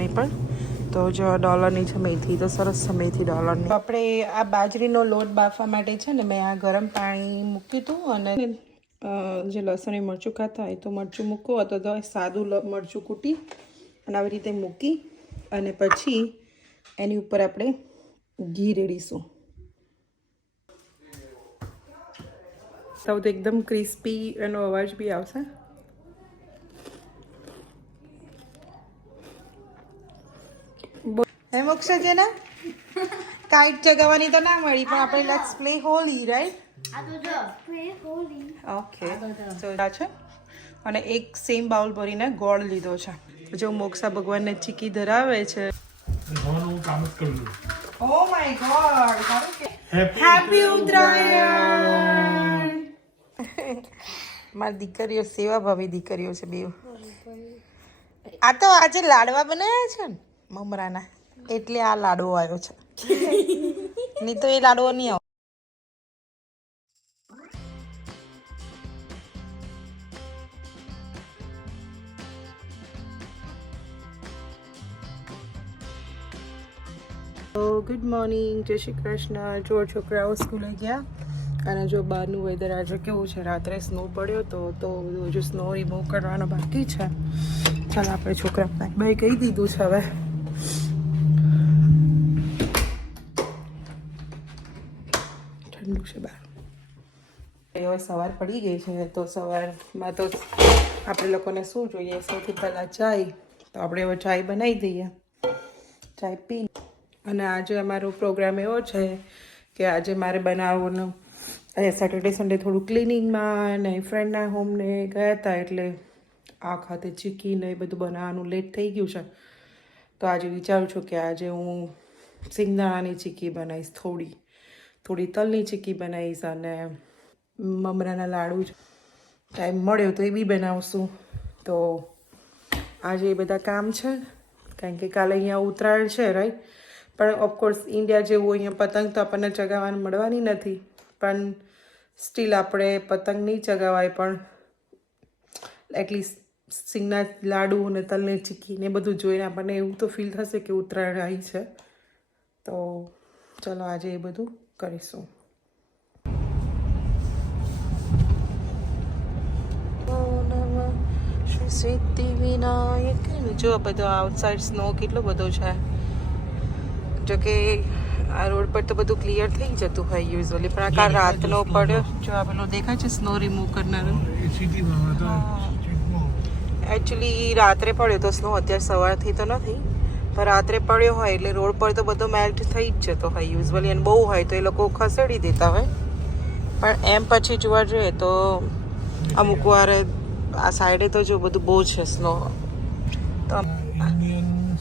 નહીં પણ તો જો ડોલરની છે મેથી તો સરસ છે મેથી ડોલરની. આપણે આ બાજરીનો લોટ બાફવા માટે છે ને મેં આ ગરમ પાણી મૂક્યું હતું અને જે લસણ મરચું ખાતા હોય તો મરચું મૂકો અથવા તો સાદું મરચું કૂટી અને આવી રીતે મૂકી અને પછી એની ઉપર આપણે ઘી રેડીશું. તો એકદમ ક્રિસ્પી એનો અવાજ બી આવશે. હે મોક્ષ છે ને કાઈટ ચગાવવાની તો ના મળી પણ આપણે let's play Holi right. Okay તો આ છે અને એક સેમ બાઉલ ભરીને ગોળ લીધો છે. જો મોક્ષા ભગવાનને ચીકી ધરાવે છે. Oh my God happy Uttarayan. મારી દીકરીઓ સેવા ભાવી દીકરીઓ છે બે. આ તો આજે લાડવા બનાવ્યા છે ને મમરાના એટલે આ લાડવો આવ્યો છે નહીં તો એ લાડવો નહીં આવે. ગુડ મોર્નિંગ, જય શ્રી કૃષ્ણ. જો છોકરાઓ સ્કૂલે ગયા અને જો બહારનું વેધર આજે કેવું છે. રાત્રે સ્નો પડ્યો તો હજુ સ્નો રિમૂવ કરવાનો બાકી છે. ચાલો આપણે છોકરા ભાઈ કહી દીધું છે હવે. ઠંડુ છે બહાર. હવે સવાર પડી ગઈ છે તો સવારમાં તો આપણે લોકોને શું જોઈએ સૌથી પહેલાં ચાય. તો આપણે હવે ચાય બનાવી દઈએ. ચાય પી અને આજે અમારો પ્રોગ્રામ એવો છે કે આજે મારે બનાવવાનું સેટરડે સન્ડે થોડું ક્લિનિંગમાં અને ફ્રેન્ડના હોમને ગયા હતા એટલે આ ખાતે ચીકી ને એ બધું બનાવવાનું લેટ થઈ ગયું છે. તો આજે વિચારું છું કે આજે હું સિંગદાણાની ચીકી બનાવીશ, થોડી તલની ચીકી બનાવીશ અને મમરાના લાડુ ટાઈમ મળ્યો તો એ બી બનાવશું. તો આજે એ બધા કામ છે કારણ કે કાલે અહીંયા ઉત્તરાયણ છે રાઈટ. પણ ઓફકોર્સ ઇન્ડિયા જેવું અહીંયા પતંગ તો આપણને ચગાવવાનું મળવાની નથી પણ સ્ટીલ આપણે પતંગ નહીં ચગાવાય પણ એટલીસ્ટ સિંગના લાડુ અને તલની ચીકી ને બધું જોઈને આપણને એવું તો ફીલ થશે કે ઉત્તરાયણ આવી છે. તો ચલો આજે એ બધું કરીશું. શ્રી સિદ્ધિવિનાયક. જો બધો આઉટસાઇડ સ્નો કેટલો બધો છે. જો કે આ રોડ પર તો બધું ક્લિયર થઈ જતું હોય યુઝ્યુઅલી પણ આ કાલ રાતનો પડ્યો. જો આ પેલો દેખાય છે સ્નો રિમૂવ કરનારો. એકચ્યુઅલી રાત્રે પડ્યો તો સ્નો, અત્યારે સવારથી તો નથી પણ રાત્રે પડ્યો હોય એટલે રોડ પર તો બધો મેલ્ટ થઈ જ જતો હોય યુઝ્યુઅલી. અને બહુ હોય તો એ લોકો ખસેડી દેતા હોય પણ એમ પછી જોવા જોઈએ તો અમુક વાર આ સાઈડે તો જો બધું બહુ છે સ્નો. તો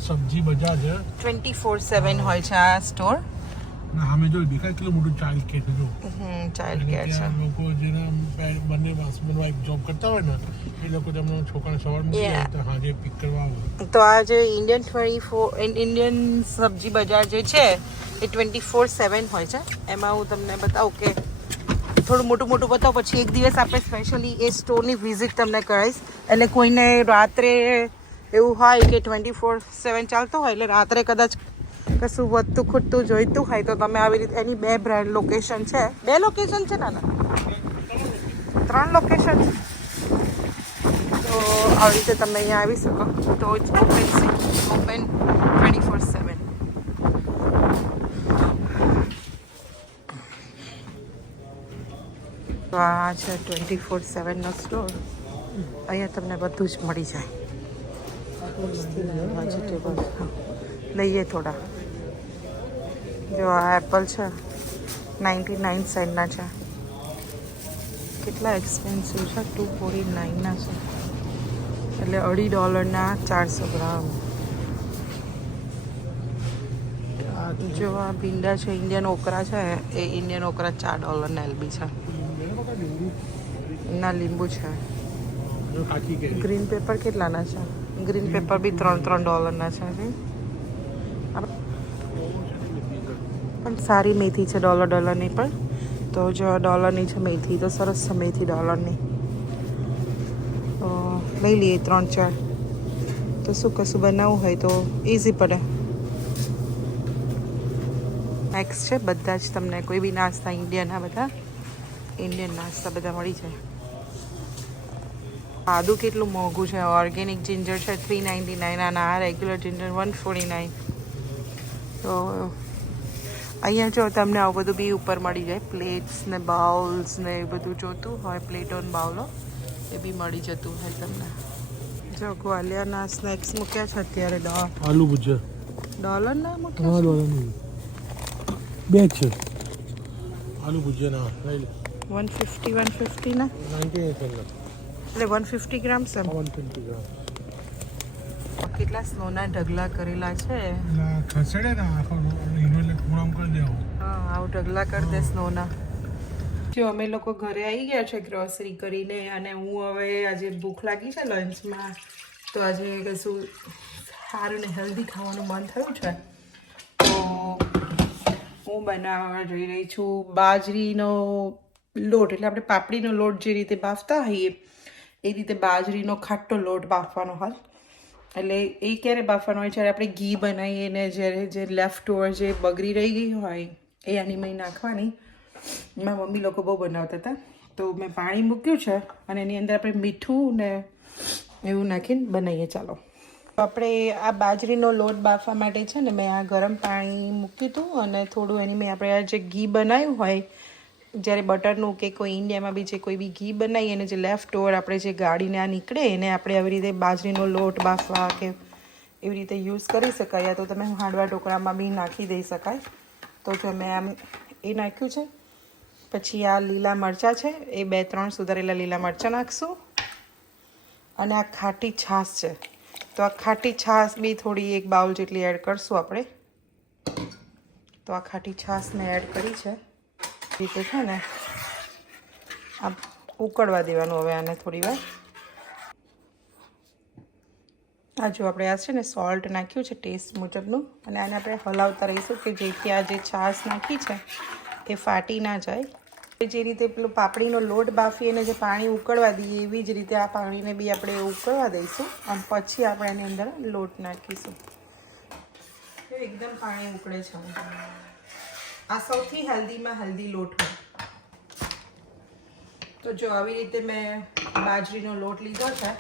સબ્જી બજાર છે 24/7 હોય છે આ સ્ટોર. અમે જો દેખાય કેટલું મોટું ચાઇલ્ડ કેર છે. જો ચાઇલ્ડ કેર છે. લોકો જેના બંને હસબન્ડ વાઈફ જોબ કરતા હોય ને એ લોકો તેમના છોકરાને સવાર મૂકી તો હાજે પિક કરવા આવે. તો આ જે ઇન્ડિયન સબ્જી બજાર જે છે એ 24/7 હોય છે. એમાં હું તમને બતાવું કે થોડું મોટું બતાવું પછી એક દિવસ આપણે સ્પેશિયલી એ સ્ટોરની વિઝિટ તમને કરાવીશ. એટલે કોઈને રાત્રે એવું હોય કે 24/7 ચાલતો હોય એટલે રાત્રે કદાચ કશું વધતું ખૂટતું જોઈતું હોય તો તમે આવી રીતે એની 2 બ્રાન્ડ લોકેશન છે. 2 લોકેશન છે નાના 3 લોકેશન છે. તો આવી રીતે તમે અહીંયા આવી શકો. તો ઇટ્સ ઓપન 24/7. તો આ છે 24/7નો સ્ટોર. અહીંયા તમને બધું જ મળી જાય. વેજીટેબલ લઈએ થોડા. જો આ એપલ છે 99 સેન્ટના છે. કેટલા એક્સપેન્સિવ છે, 249ના છે એટલે $2.50 400 ગ્રામ. જો આ ભીંડા છે ઇન્ડિયન ઓકરા છે એ ઇન્ડિયન ઓકરા $4 ના એલબી છે. ના લીંબુ છે. ગ્રીન પેપર કેટલાના છે? ગ્રીન પેપર બી $3 છે. પણ સારી મેથી છે $1 પણ. તો જો $1 છે મેથી તો સરસ છે મેથી $1. તો લઈ લઈએ 3-4. તો શું કશું બનાવવું હોય તો ઇઝી પડે. મેક્સ છે બધા જ તમને કોઈ બી નાસ્તા ઇન્ડિયન નાસ્તા બધા મળી જાય. આદું કેટલું મોંઘું છે. ઓર્ગેનિક જિંજર છે 399 અને આ રેગ્યુલર જિંજર 149. તો અહીંયા જો તમને આવું બધું બી ઉપર મળી જાય. પ્લેટ્સ ને બાઉલ્સ ને એ બધું જોતું હોય, પ્લેટો ને બાઉલો એ બી મળી જતું હોય તમને. જો ગ્વાલિયરના સ્નેક્સ મૂક્યા છે અત્યારે. આલુ ભુજિયા ડોલર ના મૂક્યા છે? બે છે આલુ ભુજિયા ના લઈ લે. 150 ના 98 એટલે 150 ગ્રામ છે. 120 ગ્રામ. કેટલા સ્નોના ઢગલા કરેલા છે. ખસેડે ને આખો હીરો એટલે પૂરામ કરી દેવો. હા, આવું ઢગલા કરી દે સ્નોના. જો અમે લોકો ઘરે આવી ગયા છે ગ્રોસરી કરીને, અને હું હવે આજે ભૂખ લાગી છે લંચમાં, તો આજે કશું સારું ને હેલ્ધી ખાવાનું મન થયું છે. તો હું બનાવવા જઈ રહી છું બાજરીનો લોટ. એટલે આપણે પાપડીનો લોટ જે રીતે બાફતા હોઈએ એ રીતે બાજરીનો ખાટો લોટ બાફવાનો હોય. એટલે એ ક્યારે બાફવાનો હોય? જ્યારે આપણે ઘી બનાવીએ ને જ્યારે જે લેફ્ટ ઓવર જે બગડી રહી ગઈ હોય એ આની મેં નાખવાની. મારા મમ્મી લોકો બહુ બનાવતા હતા. તો મેં પાણી મૂક્યું છે અને એની અંદર આપણે મીઠું ને એવું નાખીને બનાવીએ. ચાલો આપણે આ બાજરીનો લોટ બાફવા માટે છે ને મેં આ ગરમ પાણી મૂક્યું હતું, અને થોડું એની મેં આપણે આ જે ઘી બનાવ્યું હોય, જ્યારે બટરનું કે કોઈ ઇન્ડિયામાં બી જે કોઈ બી ઘી બનાવીએ અને જે લેફ્ટ ઓવર આપણે જે ગાળીને આ નીકળે એને આપણે આવી રીતે બાજરીનો લોટ બાફવા કે એવી રીતે યુઝ કરી શકાય. યા તો તમે હાંડવા ઢોકળામાં બી નાખી દઈ શકાય. તો જો મેં આમ એ નાખ્યું છે. પછી આ લીલા મરચાં છે એ 2-3 સુધારેલા લીલા મરચાં નાખશું. અને આ ખાટી છાશ છે, તો આ ખાટી છાશ બી થોડી 1 બાઉલ જેટલી એડ કરશું આપણે. તો આ ખાટી છાશને એડ કરી છે રીતે છે ને આ ઉકળવા દેવાનું હવે આને થોડી વાર. આ જો આપણે આ છે ને સોલ્ટ નાખ્યું છે ટેસ્ટ મુજબનું, અને આને આપણે હલાવતા રહીશું કે જેથી આ જે છાશ નાખી છે એ ફાટી ના જાય. જે રીતે પેલું પાપડીનો લોટ બાફી અને જે પાણી ઉકળવા દઈએ એવી જ રીતે આ પાણીને બી આપણે ઉકળવા દઈશું, અને પછી આપણે એની અંદર લોટ નાખીશું. એકદમ પાણી ઉકળે છે. આ સૌથી હેલ્ધીમાં હેલ્ધી લોટ હોય. તો જો આવી રીતે મેં બાજરીનો લોટ લીધો છે.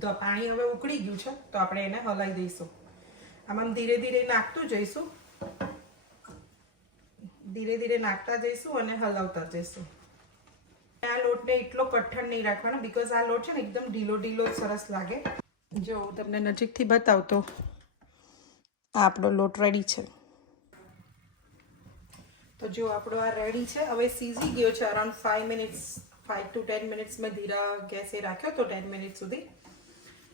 તો આ પાણી હવે ઉકળી ગયું છે, તો આપણે એને હલાવી દઈશું. આમ ધીરે ધીરે નાખતું જઈશું, ધીરે ધીરે નાખતા જઈશું અને હલાવતા જઈશું. આ લોટને એટલો કઠણ નહીં રાખવાનો, બીકોઝ આ લોટ છે ને એકદમ ઢીલો ઢીલો સરસ લાગે. જો હું તમને નજીકથી બતાવું તો આ આપણો લોટ રેડી છે. તો જો આપણો આ રેડી છે. હવે સીઝી ગયો છે અરાઉન્ડ 5 to 10 મિનિટ્સ મેં ધીરા ગેસે રાખ્યો તો 10 મિનિટ સુધી.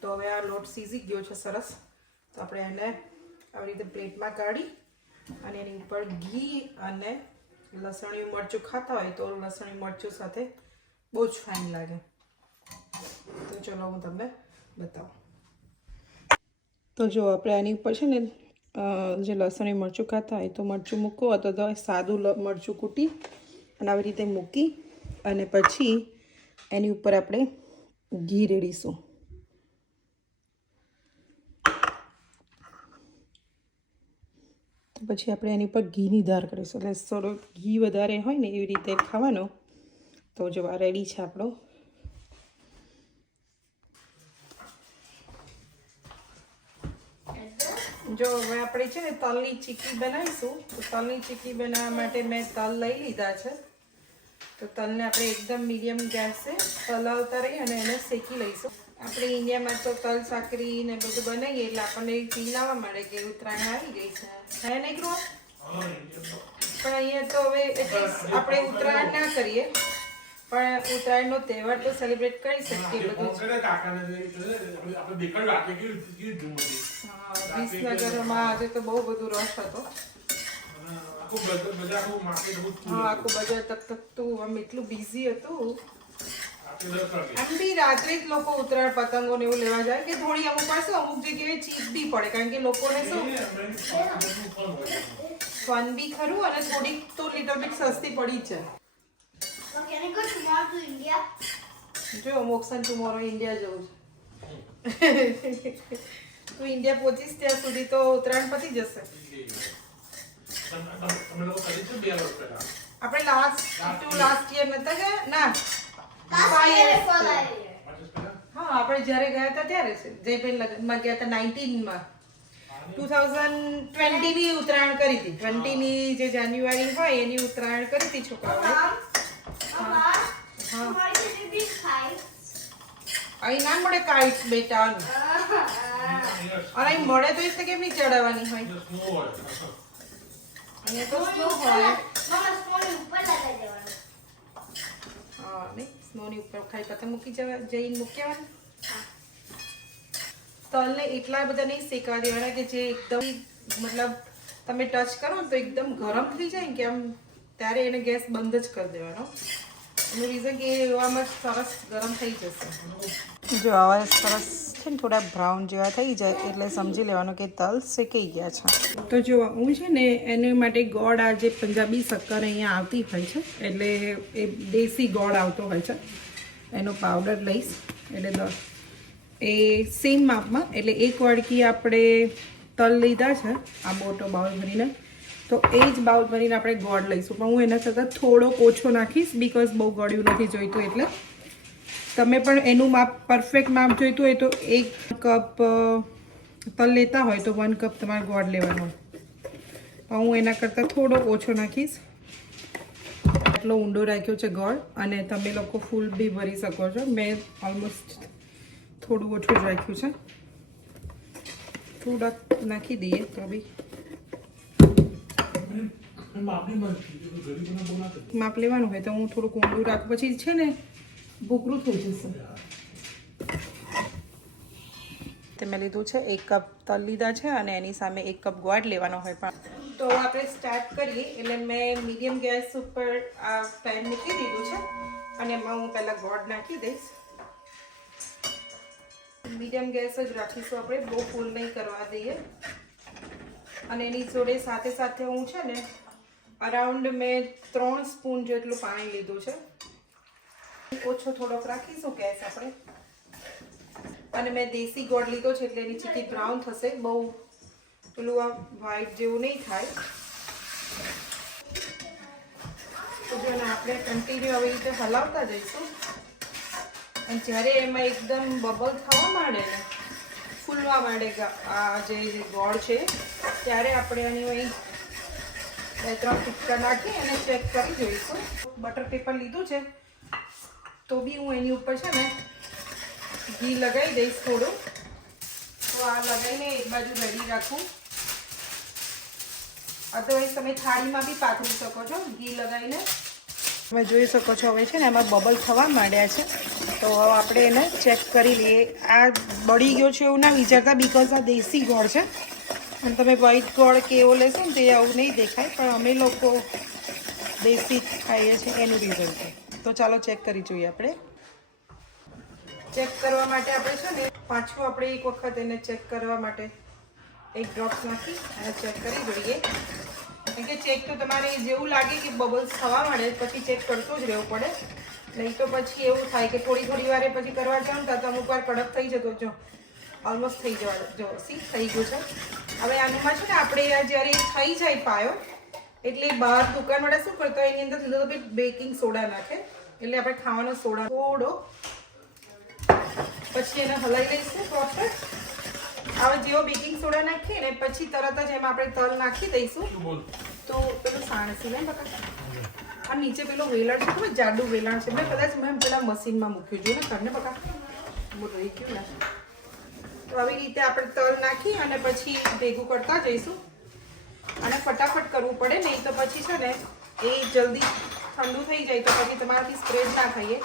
તો હવે આ લોટ સીઝી ગયો છે સરસ. તો આપણે એને આવી રીતે પ્લેટમાં કાઢી અને એની ઉપર ઘી અને લસણિયું મરચું ખાતા હોય તો લસણિયું મરચું સાથે બહુ જ ફાઇન લાગે. તો ચલો હું તમને બતાવું. તો જો આપણે આની ઉપર છે ને જે લસણિયું મરચું ખાતા હોય તો મરચું મૂકો, અથવા તો સાદું મરચું કૂટી અને આવી રીતે મૂકી અને પછી એની ઉપર આપણે ઘી રેડીશું. પછી આપણે એની પર ઘીની ધાર કરીશું. એટલે થોડો ઘી વધારે હોય ને એવી રીતે ખાવાનો. તો જો આ રેડી છે આપણો. જો હવે આપણે છે ને તલની ચીક્કી બનાવીશું. તો તલની ચીક્કી બનાવવા માટે મેં તલ લઈ લીધા છે. તો તલને આપણે એકદમ મીડિયમ ગેસે હલાવતા રહી અને એને શેકી લઈશું. આપણે ઇન્ડિયામાં તો તલ સાકરી ને બધું બનાવીએ એટલે આપણને ફીલ આવવા મળે કે ઉત્તરાયણ આવી ગઈ છે, હે નહીં ગ્રો? પણ અહીંયા તો હવે આપણે ઉત્તરાયણ ના કરીએ, પણ ઉત્તરાયણનો તહેવાર તો સેલિબ્રેટ કરી શકીએ બધું. વિસનગરમાં આજે તો બહુ બધું રસ હતો. હા, આખું બજાર તકતું આમ એટલું બિઝી હતું. આમ બી રાત્રે જ લોકો ઉત્તરાયણ પતંગો ને એવું લેવા જાય કે થોડી અમુક પાસે અમુક જગ્યાએ ચીપ બી પડે, કારણ કે લોકોને શું ફન બી ખરું અને થોડીક તો લિટલ બીટ સસ્તી પડી છે. જો મોક્સન ટુમોરો ઇન્ડિયા જવું છે. તું ઇન્ડિયા પહોંચીશ ત્યાં સુધી તો ઉત્તરાયણ પતી જશે. તમે લોકો કરી છે 2 વર્ષ પહેલા આપણે લાસ્ટ યર નતા ગયા ના હા આપણે જ્યારે ગયા હતા ત્યારે છે જયબેન લગ્નમાં ગયા હતા 19 માં 2020 ની ઉત્તરાયણ કરી હતી 20 ની જે જાન્યુઆરી હોય એની ઉત્તરાયણ કરી હતી છોકરાઓએ. અહીં ના મળે કાઈટ બેટા અને અહીં મળે તો એટલે કેમ નહીં ચડાવવાની હોય અહીંયા તો સ્નો હોય હા નહીં સ્નોની ઉપર ખાલી પતંગ મૂકી જઈને મૂકી આવવાની. તલને એટલા બધા નહીં શેકવા દેવાના કે જે એકદમ મતલબ તમે ટચ કરો ને તો એકદમ ગરમ થઈ જાય ને કે આમ ત્યારે એને ગેસ બંધ જ કરી દેવાનો. એનું રીઝન કે એવામાં સરસ ગરમ થઈ જશે. જો આવા સરસ છે ને થોડા બ્રાઉન જેવા થઈ જાય એટલે સમજી લેવાનું કે તલ શેકાઈ ગયા છે. તો જો હું છે ને એની માટે ગોળ આ જે પંજાબી શક્કર અહીંયા આવતી હોય છે એટલે એ દેશી ગોળ આવતો હોય છે એનો પાવડર લઈશ એટલે એ સેમ માપમાં એટલે 1 વાડકી આપણે તલ લીધા છે આ મોટો બાઉલ ભરીને તો એ જ બાઉલ ભરીને આપણે ગોળ લઈશું પણ હું એના કરતાં થોડોક ઓછો નાખીશ બિકોઝ બહુ ગળ્યું નથી જોઈતું એટલે તમે પણ એનું માપ પરફેક્ટ માપ જોઈતું હોય તો 1 કપ તલ લેતા હોય તો 1 કપ તમારે ગોળ લેવાનો પણ હું એના કરતાં થોડો ઓછો નાખીશ. આટલો ઊંડો રાખ્યો છે ગોળ અને તમે લોકો ફૂલ બી ભરી શકો છો. મેં ઓલમોસ્ટ થોડું ઓછું જ રાખ્યું છે. થોડાક નાખી દઈએ તો બી માપ લેવાનું હોય તો હું થોડુંક ઊંડું રાખું પછી છે ને ભૂકરું થઈ જશે. તે મેં લીધું છે 1 કપ તલ લીધા છે અને એની સામે 1 કપ ગોળ લેવાનો હોય. પણ તો આપણે સ્ટાર્ટ કરીએ એટલે મેં મીડિયમ ગેસ ઉપર આ પેન મૂકી દીધું છે અને એમાં હું પહેલાં ગોળ નાખી દઈશ. મીડિયમ ગેસ જ રાખીશું આપણે બહુ ફૂલ નહીં કરવા દઈએ. અને એની જોડે સાથે સાથે હું છે ને અરાઉન્ડ મેં 3 સ્પૂન જેટલું પાણી લીધું છે. ઓછો થોડોક રાખીશું ગેસ આપણે. અને મેં દેશી ગોળ લીધો છે એટલે એની ચીકી બ્રાઉન થશે બહુ પેલું આ વ્હાઈટ જેવું નહીં થાય. તો જો આપણે કન્ટિન્યુ આવી રીતે હલાવતા જઈશું અને જ્યારે એમાં એકદમ બબલ થવા માંડે ને ફૂલવા માંડે આ જે ગોળ છે ત્યારે આપણે આની અહીં 2-3 ટીપકા નાખી અને ચેક કરી જોઈશું. બટર પેપર લીધું છે તો બી હું એની ઉપર છે ને ઘી લગાવી દઈશ થોડું. તો આ લગાવીને એક બાજુ રેડી રાખું. અદરવાઇઝ તમે થાળીમાં બી પાથરી શકો છો ઘી લગાવીને. તમે જોઈ શકો છો હવે છે ને એમાં બબલ થવા માંડ્યા છે તો હવે આપણે એને ચેક કરી લઈએ. આ બળી ગયો છે એવું ના વિચારતા બિકોઝ આ દેશી ગોળ છે અને તમે વ્હાઈટ ગોળ કે એવો લેશો ને તે આવું નહીં દેખાય પણ અમે લોકો દેશી ખાઈએ છીએ એનું રીઝન છે. તો ચાલો ચેક કરી જોઈએ. આપણે ચેક કરવા માટે આપણે છે ને પાછું આપણે એક વખત એને ચેક કરવા માટે 1 ડ્રોપ્સ નાખી અને ચેક કરી જોઈએ. કેમ કે ચેક તો તમારે જેવું લાગે કે બબલ્સ થવા માંડે પછી ચેક કરતો જ રહેવું પડે નહીં તો પછી એવું થાય કે થોડી વારે પછી કરવા જાવ ને તો અમુક વાર કડક થઈ જતો. જો ઓલમોસ્ટ થઈ જવા જો સી થઈ ગયું છે. હવે આનુંમાં છે ને આપણે જ્યારે થઈ જાય પાયો એટલે બહાર દુકાનવાળા શું કરતો એની અંદર લીધો બી બેકિંગ સોડા નાખે એટલે આપણે ખાવાનો સોડા થોડો પછી એને હલાવી લઈશું પ્રોપર. હવે જેવો બેકિંગ સોડા નાખીએ ને પછી તરત જ એમાં આપણે તલ નાખી દઈશું. તો પેલું સાણસી ને બકા આ નીચે પેલું વેલણ છે ખબર જાડું વેલણ છે મેં કદાચ મેં પેલા મશીનમાં મૂક્યું જોઈએ ને કરને બકા બહુ રહી ગયું ને. તો આવી રીતે આપણે તલ નાખી અને પછી ભેગું કરતા જઈશું અને ફટાફટ કરવું પડે નહીં તો પછી છે ને એ જલ્દી ઠંડુ થઈ જાય તો પછી તમારાથી સ્પ્રેડ ના થઈએ.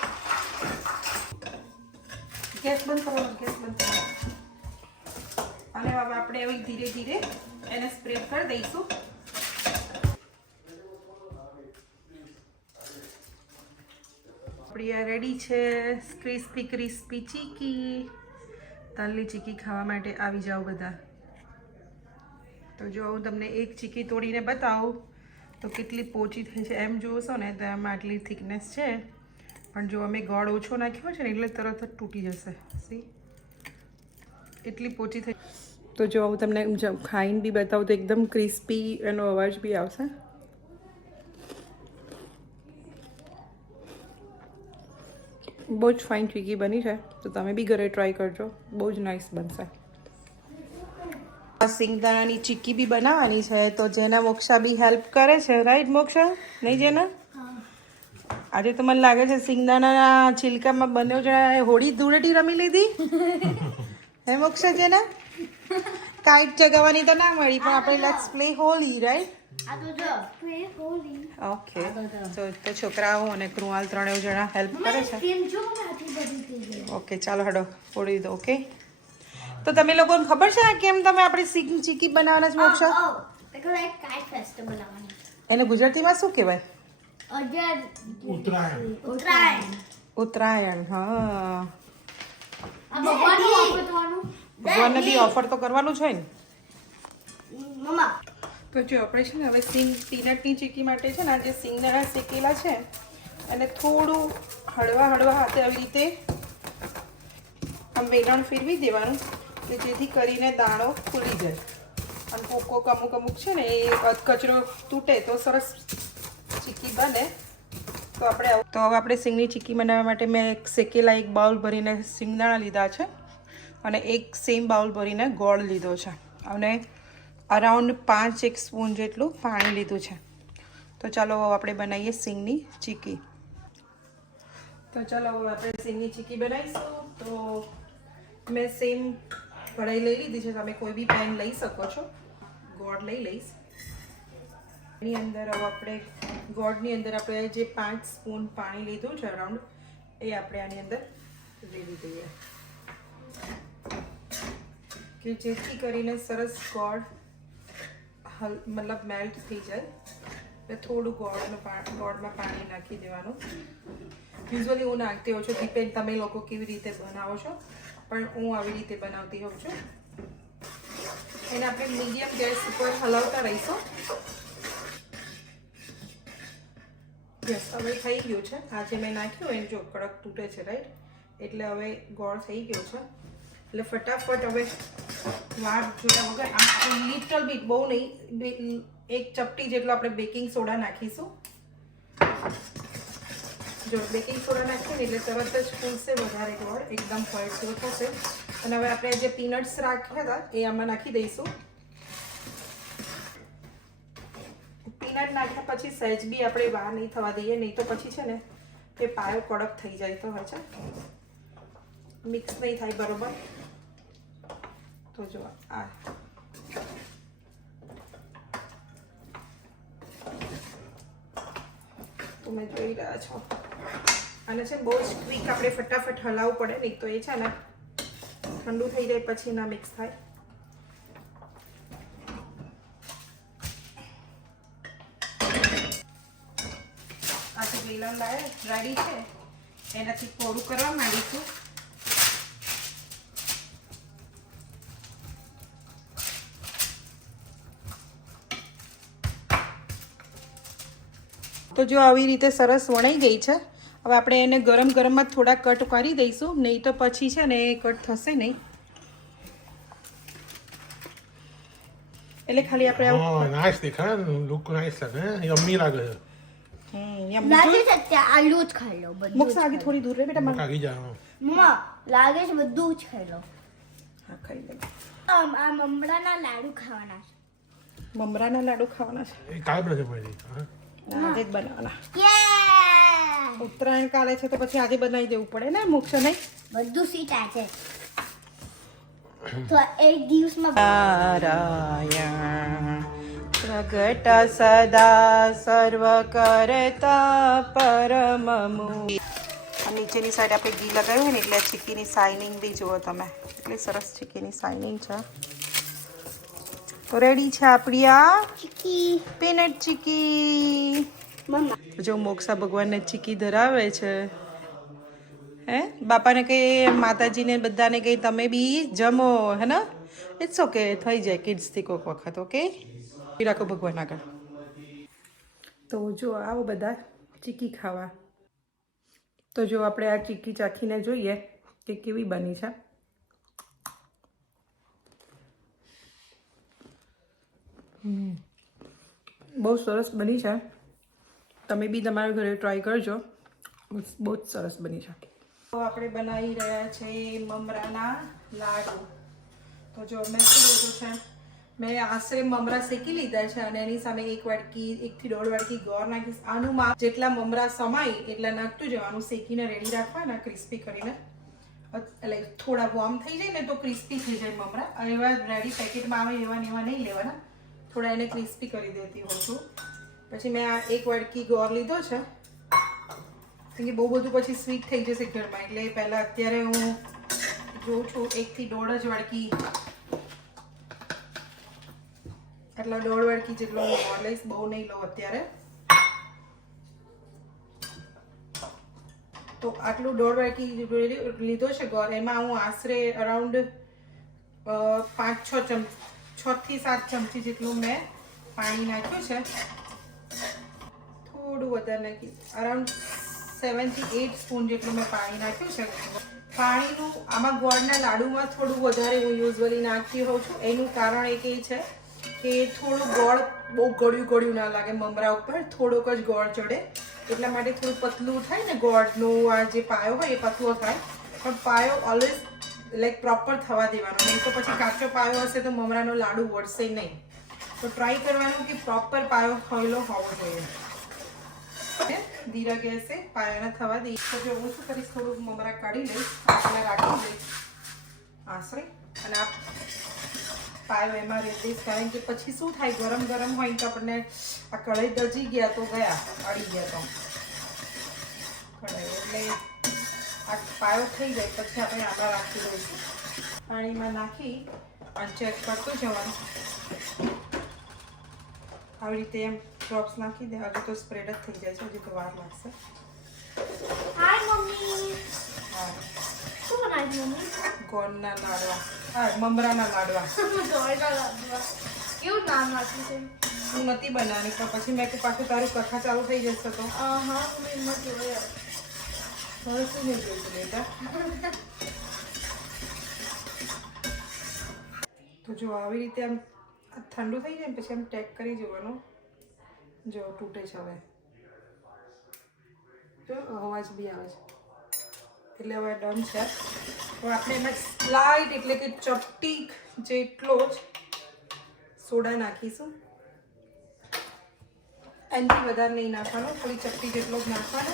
ગેસ બંધ કરો અને હવે આપણે હવે ધીરે ધીરે એને સ્પ્રેડ કરી દઈશું. આપણી આ રેડી છે ક્રિસ્પી ક્રિસ્પી ચીકી. તલની ચીકી ખાવા માટે આવી જાઓ બધા. તો જો હું તમને એક ચીકી તોડીને બતાવું તો કેટલી પોચી થઈ છે એમ જોશો ને તો એમાં આટલી થિકનેસ છે પણ જો અમે ગોળ ઓછો નાખ્યો છે ને એટલે તરત જ તૂટી જશે. સી એટલી પોચી થઈ. તો જો હું તમને ખાઈને બી બતાવું તો એકદમ ક્રિસ્પી એનો અવાજ બી આવશે. બહુ જ ફાઇન ચીકી બની છે, તો તમે બી ઘરે ટ્રાય કરજો, બહુ જ નાઇસ બનશે. સિંગદાણાની ચીક્કી બી બનાવવાની છે, તો જેના મોક્ષા બી હેલ્પ કરે છે, રાઈટ મોક્ષા? નહીં જેના? આજે તો મને લાગે છે સિંગદાણાના છિલકામાં બંને જણાએ હોળી ધૂળેટી રમી લીધી. હે મોક્ષા જેના? કાઈટ ચગાવવાની તો ના મળી, પણ આપણે let's play Holi, right? Okay, તો છોકરાઓ અને કૃણાલ ત્રણેય જણા હેલ્પ કરે છે. ઓકે, ચાલો હડો ફોડી દો. ઓકે, તો તમે લોકોને ખબર છે કેમ તમે આપણે ચીકી બનાવવાના છે મોક્ષા? એને ગુજરાતીમાં શું કહેવાય? ઉત્તરાયણ. હા, ભગવાનને બી ઓફર તો કરવાનું છે ને. તો જો આપણે છે ને હવે પીનટની ચીકી માટે છે ને જે સિંગદાણા શેકેલા છે અને થોડું હળવા હાથે આવી રીતે આમ વેલણ ફેરવી દેવાનું કે જેથી કરીને દાણો ખુલી જાય. અને અમુક છે ને એ કચરો તૂટે તો સરસ ચીકી બને. તો હવે આપણે સિંગની ચીકી બનાવવા માટે મેં શેકેલા એક બાઉલ ભરીને સિંગદાણા લીધા છે અને એક સેમ બાઉલ ભરીને ગોળ લીધો છે અને અરાઉન્ડ 5 સ્પૂન જેટલું પાણી લીધું છે. તો ચાલો આપણે બનાવીએ સિંગની ચીકી. તો ચાલો આપણે સિંગની ચીકી બનાવીશું. તો મેં સેમ કઢાઈ લઈ લીધી છે, તમે કોઈ બી પેન લઈ શકો છો. ગોળ લઈ લઈશ. એની અંદર હવે આપણે ગોળની અંદર આપણે જે 5 સ્પૂન પાણી લીધું છે અરાઉન્ડ એ આપણે આની અંદર રેડી દઈએ કે જેથી કરીને સરસ ગોળ મતલબ મેલ્ટ થઈ જાય. એટલે થોડું ગોળમાં પાણી નાખી દેવાનું. યુઝ્યુઅલી હું નાખતી હોઉં છું, ડિપેન્ડ તમે લોકો કેવી રીતે બનાવો છો, પણ હું આવી રીતે બનાવતી હોઉં છું. એને આપણે મીડિયમ ગેસ ઉપર હલાવતા રહીશું. યસ, હવે થઈ ગયું છે. આ જે મેં નાખ્યું એને જો કડક તૂટે છે, રાઈટ? એટલે હવે ગોળ થઈ ગયો છે. એટલે ફટાફટ હવે વાર જોયા વગર આ લિટલ બીટ, બહુ નહીં, એક ચપટી જેટલો આપણે બેકિંગ સોડા નાખીશું. જો બેકિંગ સોડા નાખીએ ને એટલે તરત જ ફૂલશે વધારે ગોળ, એકદમ ફળસો થશે. અને હવે આપણે જે પીનટ્સ રાખ્યા હતા એ આમાં નાખી દઈશું. પીનટ નાખ્યા પછી સહેજ બી આપણે વાર નહીં થવા દઈએ, નહીં તો પછી છે ને એ પાયો કડક થઈ જાય તો હોય છે, મિક્સ નહીં થાય બરોબર. તો જો આ તમે જોઈ રહ્યા છો, અને છે બહુ જ ક્વિક આપણે ફટાફટ હલાવવું પડે, નહીં તો એ છે ને ઠંડુ થઈ જાય પછી ના મિક્સ થાય. આ જે વેલણ રેડી છે એનાથી કોરું કરવા માંડીશું. તો જો આવી રીતે સરસ વણાઈ ગઈ છે. હવે આપણે એને ગરમ ગરમમાં થોડા કટ કરી દઈશું, નહીં તો પછી છે ને એ કટ થશે નહીં. એટલે ખાલી આપણે નાઈસ દેખાય, લુક નાઈસ લાગે, યમ્મી લાગે છે. લાગે છે કે આલુ જ ખાઈ લો બધું. મુક્સ આગે થોડી દૂર રહે બેટા, મને કાગી જાવ. મમ્મા લાગે છે બધું જ ખાઈ લો. હા ખાઈ લે. આ મમરાના લાડુ ખાવાના છે. મમરાના લાડુ ખાવાના છે? એ કાલ બને પડી. આજે જ બનાવવાના. યે! ઉત્તરાયણ કાલે છે તો પછી આજે બનાવી દેવું પડે ને મોક્ષ? નહીં બધું સીટા છે તો એક દિવસમાં નારાયણ પ્રગટ સદા સર્વ કરતા પરમ મૂર્તિ. નીચેની સાઈડ આપણે ઘી લગાવ્યું હોય ને એટલે ચીકીની સાઇનિંગ બી જુઓ તમે, એટલી સરસ ચીકીની સાઇનિંગ છે. તો રેડી છે આપણી આ ચીકી પીનટ ચીકી. મમ્મા જો મોક્ષા ભગવાનને ચીકી ધરાવે છે. હે બાપાને કહી, માતાજીને બધાને કહી તમે બી જમો, હે ને? ઇટ્સ ઓકે, થઈ જાય કિડ્સથી કોઈક વખત. ઓકે, રાખો ભગવાન આગળ. તો જો આવો બધા ચીકી ખાવા. તો જો આપણે આ ચીકી ચાખીને જોઈએ કે કેવી બની છે. બહુ સરસ બની છે. તમે બી તમારા ઘરે ટ્રાય કરજો, બહુ જ સરસ બની છે. તો આપણે બનાવી રહ્યા છે મમરાના લાડુ. તો જો મેં શું લીધું છે, મેં આશરે મમરા શેકી લીધા છે અને એની સામે 1 વાટકી 1 થી 1.5 વાટકી ગોળ નાખીશ. આનું માપ જેટલા મમરા સમાય એટલા નાખતું જવાનું, શેકીને રેડી રાખવાના ક્રિસ્પી કરીને. એટલે થોડા વોર્મ થઈ જાય ને તો ક્રિસ્પી થઈ જાય મમરા. અને એવા રેડી પેકેટમાં આવે એવા ને એવા નહીં લેવાના, થોડા એને ક્રિસ્પી કરી દેતી હોઉં છું. પછી મેં આ 1 વાટકી ગોળ લીધો છે, કારણ કે બહુ બધું પછી સ્વીટ થઈ જશે ઘરમાં, એટલે પહેલાં અત્યારે હું જોઉં છું 1 થી 1.5 વાટકી, એટલા 1.5 વાટકી જેટલો હું ગોળ લઈશ, બહુ નહીં લઉં અત્યારે. તો આટલું 1.5 વાટકી લીધો છે ગોળ, એમાં હું આશરે અરાઉન્ડ 6 થી 7 ચમચી જેટલું મેં પાણી નાખ્યું છે. થોડું વધારે નાખી, અરાઉન્ડ 7 થી 8 સ્પૂન જેટલું મેં પાણી નાખ્યું છે. પાણીનું આમાં ગોળના લાડુમાં થોડું વધારે હું યુઝવલી નાખતી હોઉં છું. એનું કારણ એક એ છે કે થોડું ગોળ બહુ ગળ્યું ના લાગે મમરા ઉપર, થોડોક જ ગોળ ચડે, એટલા માટે થોડું પતલું થાય ને ગોળનું આ જે પાયો હોય એ પતલો થાય. પણ પાયો ઓલવેઝ લાઈક પ્રોપર થવા દેવાનો, નહીં તો પછી કાચો પાયો હશે તો મમરાનો લાડુ વળશે નહીં. તો ટ્રાય કરવાનું કે પ્રોપર પાયો થયેલો હોવો જોઈએ. ધીરા ગેસે પાયાને થવા દઈ. તો જો હું શું કરીશ, થોડુંક મમરા કાઢી લઈશ, આટલા રાખી દઈશ આશરે, અને આ પાયો એમાં રહી દઈશ. કારણ કે પછી શું થાય, ગરમ ગરમ હોય તો આપણને આ કઢાઈ દજી ગયા તો ગયા, અડી ગયા તો કઢાઈ, એટલે આ પાયો થઈ જાય પછી આપણે આમાં રાખી દઈશું. પાણીમાં નાખી અને ચેક કરતું જવાનું. આવી રીતે એમ ડ્રોપ્સ નાખી દે. હજુ તો સ્પ્રેડ જ થઈ જાય છે, હજુ તો વાર લાગશે. Hi mummy. હા, શું બનાવ્યું મમ્મી? ગોળના લાડવા, હા મમરાના લાડવા. ગોળના લાડવા. કેવું નામ આપ્યું છે? હું નથી બનાવવાની, પણ પછી મેં કે પાછું તારું કથા ચાલુ થઈ જશે તો હા મમ્મી મત જોયો. હવે શું નહીં જોઈતું બેટા. તો જો આવી રીતે આમ ઠંડુ થઈ જાય ને પછી આમ ટેક કરી જોવાનું. જો તૂટે છે હવે, તો અવાજ બી આવે છે, એટલે હવે ડન છે. તો આપણે એમાં સ્લાઇટ એટલે કે ચપટી જેટલો જ સોડા નાખીશું. એનાથી વધારે નહીં નાખવાનો, થોડી ચપટી જેટલો જ નાખવાનો.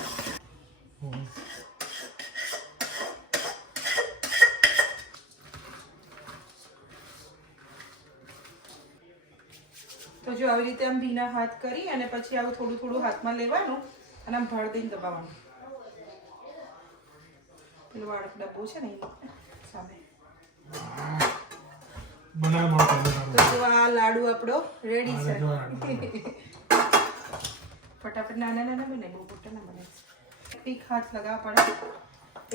તો જો આવી રીતે આમ ભીના હાથ કરી અને પછી આવું થોડું થોડું હાથમાં લેવાનું અને આમ ભર દઈને દબાવવાનું. પેલું વાળક ડબ્બો છે ને સામે. તો જો આ લાડુ આપણો રેડી છે. ફટાફટ નાના નાના બને, બહુ મોટા ના બને. પીક હાથ લગાવવા પડે,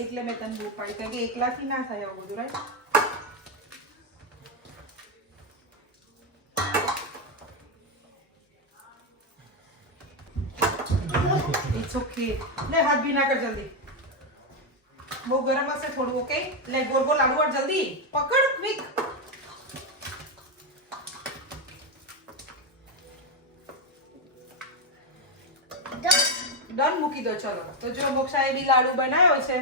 એટલે મેં તને બહુ પાડી, કારણ કે એકલાથી ના થાય આવું બધું, રાઈટ? It's okay. લે હાથ ભી ના કર જલ્દી, બહુ ગરમ હશે થોડું. ઓકે, લે ગોળ ગોળ લાડુ વાળ, જલ્દી પકડ, ક્વિક. ડન, મૂકી દો. ચલો, તો જો મોક્ષાએ બી લાડુ બનાવ્યો છે,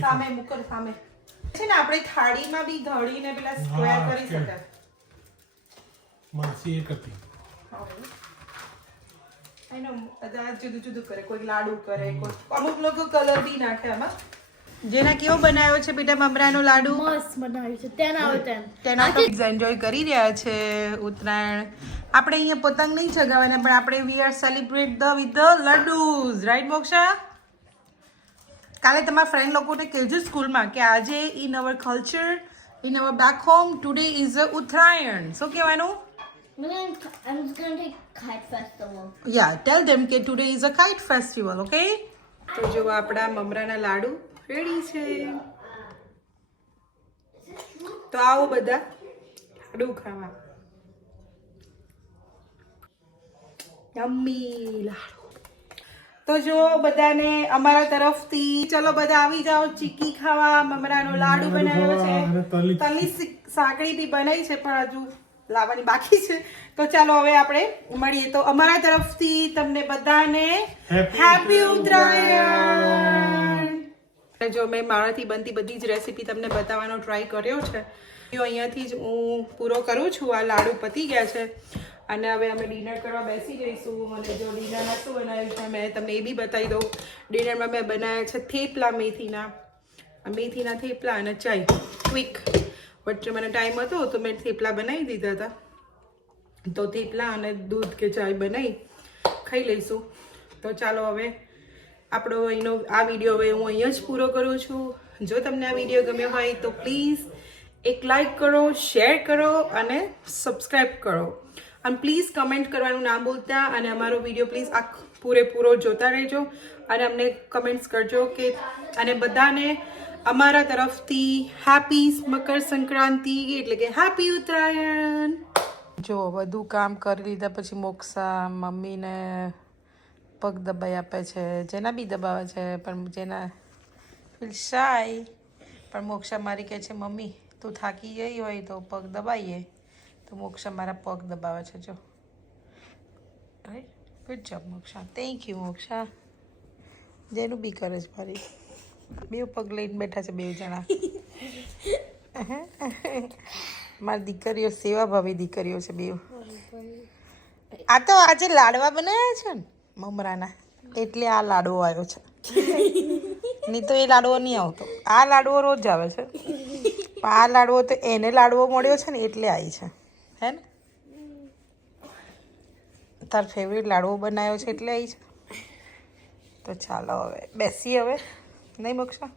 સામે મૂકર સામે છે ને. આપણે થાળીમાં બી ધડીને પેલા સ્ક્વેર કરી શકાય. માસી એક હતી, એનો બધા જુદું જુદું કરે, કોઈ લાડુ કરે, કોઈ અમુક લોકો કલર બી નાખે આમાં. જેના કેવો બનાવ્યો છે બેટા મમરાનો લાડુ? મસ્ત બનાવ્યું છે. 10 out of 10. તેના તો એન્જોય કરી રહ્યા છે ઉત્તરાયણ. આપણે અહીંયા પતંગ નહીં ચગાવવાના, પણ આપણે we are celebrate with the laddoos, right Moksha? કાલે તમારા ફ્રેન્ડ લોકોને કહેજો સ્કૂલમાં કે આજે in our culture, in our back home, today is a Uttarayan. શું કહેવાનું? I'm just gonna take kite festival. Yeah, tell them કે today is a kite festival, okay? તો જો આપણા મમરાના લાડુ રેડી છે. તો આવો બધા લાડુ ખાવા. યમ્મી લાડુ. તો જો બધાને અમારા તરફથી ચલો બધા આવી જાઓ ચીકી ખાવા. મમરાનો લાડુ બનાવ્યો છે, તલની સાંકળી બી બનાવી છે, પણ હજુ લાવવાની બાકી છે. તો ચાલો હવે આપણે મળીએ. તો અમારા તરફથી તમને બધાને હેપી ઉત્તરાયણ. જો મેં મારાથી બનતી બધી જ રેસીપી તમને બતાવવાનો ટ્રાય કર્યો છે. અહીંયાથી જ હું પૂરો કરું છું. આ લાડુ પતી ગયા છે અને હવે અમે ડિનર કરવા બેસી જઈશું. અને જો ડિનરમાં શું બનાવ્યું છે મેં તમને એ બી બતાવી દઉં. ડિનરમાં મેં બનાવ્યા છે થેપલા, મેથીના થેપલા અને ચાય ક્વિક. વચ્ચે મને ટાઈમ હતો તો મેં થેપલા બનાવી દીધા હતા. તો થેપલા અને દૂધ કે ચાય બનાવી ખાઈ લઈશું. તો ચાલો હવે આપણો અહીંનો આ વિડીયો હવે હું અહીંયા જ પૂરો કરું છું. જો તમને આ વિડીયો ગમ્યો હોય તો પ્લીઝ એક લાઈક કરો, શેર કરો અને સબસ્ક્રાઈબ કરો. અને પ્લીઝ કમેન્ટ કરવાનું ના ભૂલતા. અને અમારો વિડીયો પ્લીઝ પૂરેપૂરો જોતા રહેજો અને અમને કમેન્ટ્સ કરજો કે અને બધાને અમારા તરફથી હેપી મકર સંક્રાંતિ એટલે કે હેપી ઉત્તરાયણ. જો બધું કામ કરી લીધા પછી મોક્ષા મમ્મીને પગ દબાઈ આપે છે. જેના બી દબાવે છે પણ જેના ફીલ શાય. પણ મોક્ષા મારી કહે છે મમ્મી તું થાકી ગઈ હોય તો પગ દબાઈએ. તો મોક્ષા મારા પગ દબાવે છે. જો right, good job Moksha. Thank you Moksha. જેનું બી કરે છે મારી. બે પગ લઈને બેઠા છે બે જણા. મારી દીકરીઓ સેવા ભાવી દીકરીઓ છે બે. આ તો આજે લાડવા બનાવ્યા છે ને મમરાના એટલે આ લાડવો આવ્યો છે. નહીં તો એ લાડવો નહીં આવતો. આ લાડવો રોજ આવે છે પણ આ લાડવો તો એને લાડવો મળ્યો છે ને એટલે આવી છે. હે ને તાર ફેવરેટ લાડવો બનાવ્યો છે એટલે આવી છે. તો ચાલો હવે બેસી હવે નહીં મોક્ષા.